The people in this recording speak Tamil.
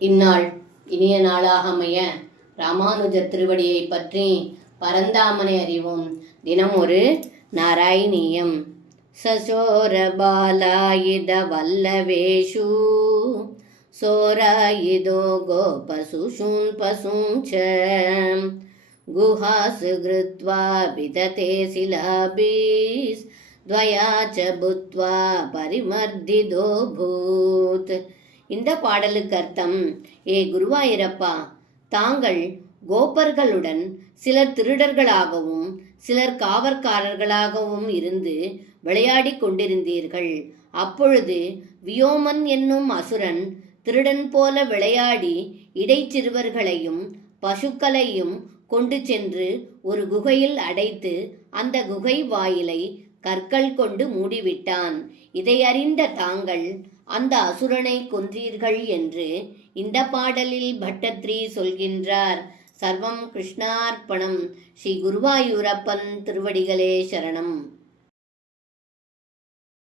இந்நாள் இனிய நாளாக அமைய ராமானுஜ திருவடியை பற்றி பரந்தாமனை அறிவோம். தினம் ஒரு நாராயணீயம். சசோரபாலாயுத வல்லவேஷு சோராயுதோ கோபசுஷூன் பசுஞ்ச குஹாசு கிருத்வா விததே சிலாபீஸ் துவயா ச புத்வா பரிமர்திதோ பூத். இந்த பாடலுக்கு அர்த்தம், ஏ குருவாயிரப்பா, தாங்கள் கோபர்களுடன் சிலர் திருடர்களாகவும் சிலர் காவற்காரர்களாகவும் இருந்து விளையாடி கொண்டிருந்தீர்கள். அப்பொழுது வியோமன் என்னும் அசுரன் திருடன் போல விளையாடி இடைச்சிறுவர்களையும் பசுக்களையும் கொண்டு சென்று ஒரு குகையில் அடைத்து அந்த குகை வாயிலை கற்கள் கொண்டு மூடிவிட்டான். இதை அறிந்த தாங்கள் அந்த அசுரனை கொன்றீர்கள் என்று இந்த பாடலில் பட்டத்ரி சொல்கின்றார். சர்வம் கிருஷ்ணார்ப்பணம். ஸ்ரீ குருவாயூரப்பன் திருவடிகளே சரணம்.